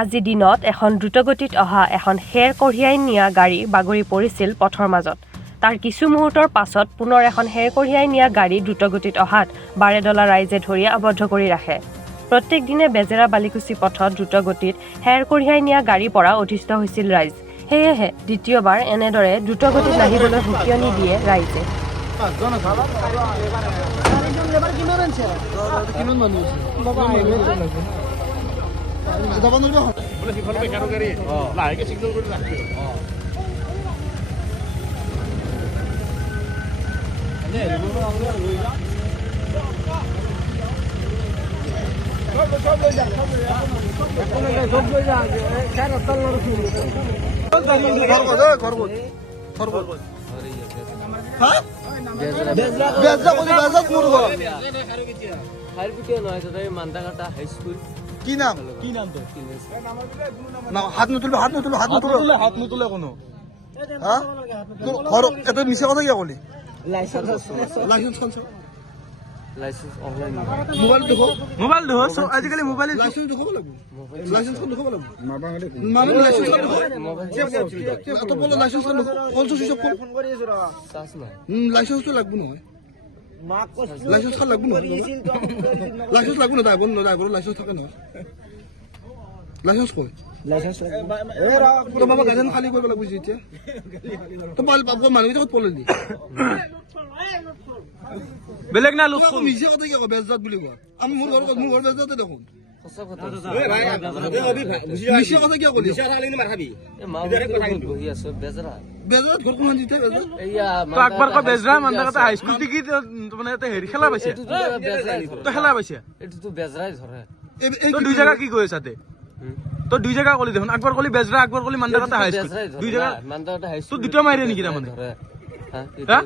আজি দিনত এখন দ্ৰুতগতিত অহা এখন খেৰ কঢ়িয়াই নিয়া গাড়ী বাগৰি পৰিছিল পথৰ মাজত। তাৰ কিছু মুহূৰ্তৰ পাছত পুনৰ এখন খেৰ কঢ়িয়াই নিয়া গাড়ী দ্ৰুতগতিত অহাত বাৰেডলা ৰাইজে ধৰি আবদ্ধ কৰি ৰাখে। প্ৰত্যেক দিনে বেজেৰা বালিকুচি পথত দ্ৰুতগতিত খেৰ কঢ়িয়াই নিয়া গাড়ীৰ পৰা অতিষ্ঠ হৈছিল ৰাইজ। সেয়েহে দ্বিতীয়বাৰ এনেদৰে দ্ৰুতগতিত নাহিবলৈ হুকিয়নি দিয়ে ৰাইজে। কি নাম তো হাত নুতুলে কোনো এটা মিছা কথা কিয় কলি মোবাইল দেখো আজিকালি মোবাইল লাইসেন্স দেখাব লাগিব লাইসেন্স দেখাব লাগিব মানে লাইসেন্স তো বলে লাইসেন্স কল তো সুযোগ ফোন কৰি আছো ৰা লাইসেন্স তো লাগব নহয় লাইসেন্স খান লাগব নহয় লাইসেন্স লাগব না ড্রাইভার লাইসেন্স থাকে না লাইসেন্স কই লাইসেন্স এ রা তো বাবা গাজন খালি কৰিব লাগিব এতিয়া তো পাল পাব মানুহ কত পললি বেলেগ না লোক মিছে কথা কি বেজাত বুলি কয় আমি মোৰ ঘৰ বেজাতে দেখোন সঁচা কথা এ ভাই মিছে কথা কি কলি মিছা খালি মাৰখাবি এ মাউৰে কথা কিন্তু বহি আছে বেজাত ঘৰ কোন দিতে বেজাত এয়া তো একবাৰ ক বেজৰা মানটা কথা হাই স্কুল টিকি মানে তে হেৰি খেলা পাইছে তো খেলা পাইছে এটো তো বেজৰাই ধৰে তো দুই জায়গা কি কই আছাতে তো দুই জায়গা কলি দেখোন একবাৰ কলি বেজৰা একবাৰ কলি মানটা কথা হাই স্কুল দুই জায়গা মানটা কথা হাই স্কুল তো দ্বিতীয় মাইরে নেকি মানে হ্যাঁ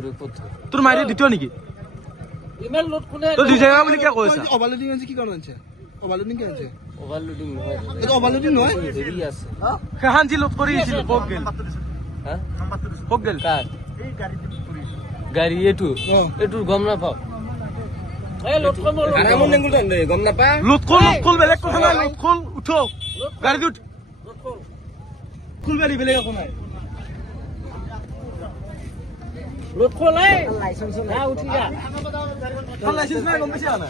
তোর মাইরে দ্বিতীয় নেকি ইমেল নোট কোনে তো দুই জায়গা বলি কি কইছা ওভারলোডিং আছে কি কারণ আছে ওভারলোডিং কি আছে ওভারলোডিং নহয় এটা ওভারলোডিং নহয় দেরি আছে কাহান জি লোড করিছিল কক গেল হ্যাঁ কক গেল কার এই গাড়ি এটুর গম না পাও এ লোড কম আরামন নেঙ্গুল তো গম না পা লোড কল বেলেগ কথা না লোড কল উঠো গাড়ি উঠ লোড কল কুল গাড়ি বেলেগ কোন নাই লোড কল লাইসেন্স না উঠি যা লাইসেন্স না গম পাইছা না